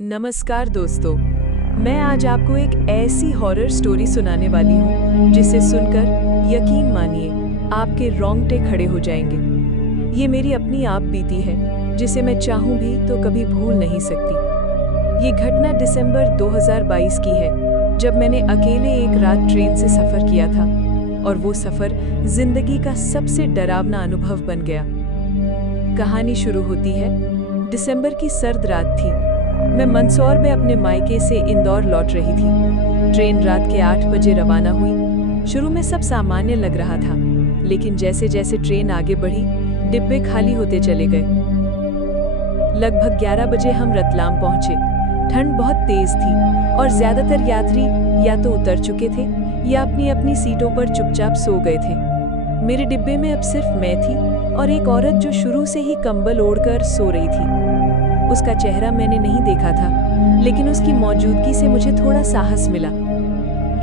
नमस्कार दोस्तों, मैं आज आपको एक ऐसी हॉरर स्टोरी सुनाने वाली हूँ जिसे सुनकर यकीन मानिए आपके रोंगटे खड़े हो जाएंगे। ये मेरी अपनी आप बीती है जिसे मैं चाहूँ भी तो कभी भूल नहीं सकती। ये घटना दिसंबर 2022 की है जब मैंने अकेले एक रात ट्रेन से सफ़र किया था और वो सफ़र जिंदगी का सबसे डरावना अनुभव बन गया। कहानी शुरू होती है। दिसंबर की सर्द रात थी। मैं मंदसौर में अपने मायके से इंदौर लौट रही थी। ट्रेन रात के 8 बजे रवाना हुई। शुरू में सब सामान्य लग रहा था, लेकिन जैसे जैसे ट्रेन आगे बढ़ी, डिब्बे खाली होते चले गए। लगभग 11 बजे हम रतलाम पहुंचे। ठंड बहुत तेज थी और ज्यादातर यात्री या तो उतर चुके थे या अपनी अपनी सीटों पर चुपचाप सो गए थे। मेरे डिब्बे में अब सिर्फ मैं थी और एक औरत जो शुरू से ही कंबल ओढ़कर सो रही थी। उसका चेहरा मैंने नहीं देखा था, लेकिन उसकी मौजूदगी से मुझे थोड़ा साहस मिला।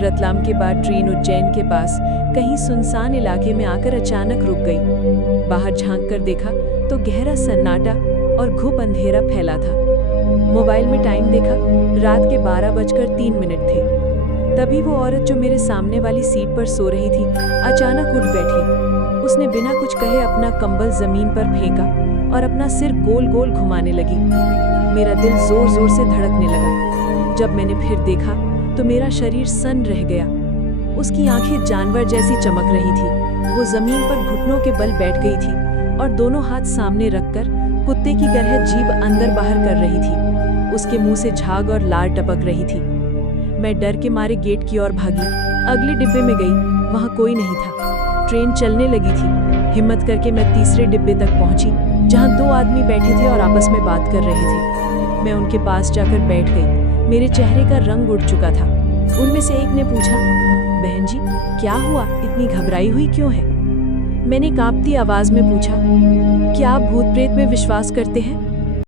रतलाम के बाद ट्रेन उज्जैन के पास कहीं सुनसान इलाके में आकर अचानक रुक गई। बाहर झांक कर देखा तो गहरा सन्नाटा और घुप अंधेरा फैला था। मोबाइल में टाइम देखा, रात के 12:03 थे। तभी वो औरत जो मेरे सामने वाली सीट पर सो रही थी अचानक उठ बैठी। उसने बिना कुछ कहे अपना कंबल जमीन पर फेंका और अपना सिर गोल गोल घुमाने लगी। मेरा दिल जोर जोर से धड़कने लगा। जब मैंने फिर देखा तो मेरा शरीर सन्न रह गया। उसकी आंखें जानवर जैसी चमक रही थी। वो जमीन पर घुटनों के बल बैठ गई थी और दोनों हाथ सामने रखकर कुत्ते की तरह जीभ अंदर बाहर कर रही थी। उसके मुंह से झाग और लार टपक रही थी। मैं डर के मारे गेट की ओर भागी। अगले डिब्बे में गई, वहां कोई नहीं था। ट्रेन चलने लगी थी। हिम्मत करके मैं तीसरे डिब्बे तक पहुंची, जहां 2 आदमी बैठे थे और आपस में बात कर रहे थे। मैं उनके पास जाकर बैठ गई। मेरे चेहरे का रंग उड़ चुका था। उनमें से एक ने पूछा, बहन जी क्या हुआ, इतनी घबराई हुई क्यों है? मैंने कांपती आवाज में पूछा, क्या आप भूत प्रेत में विश्वास करते हैं?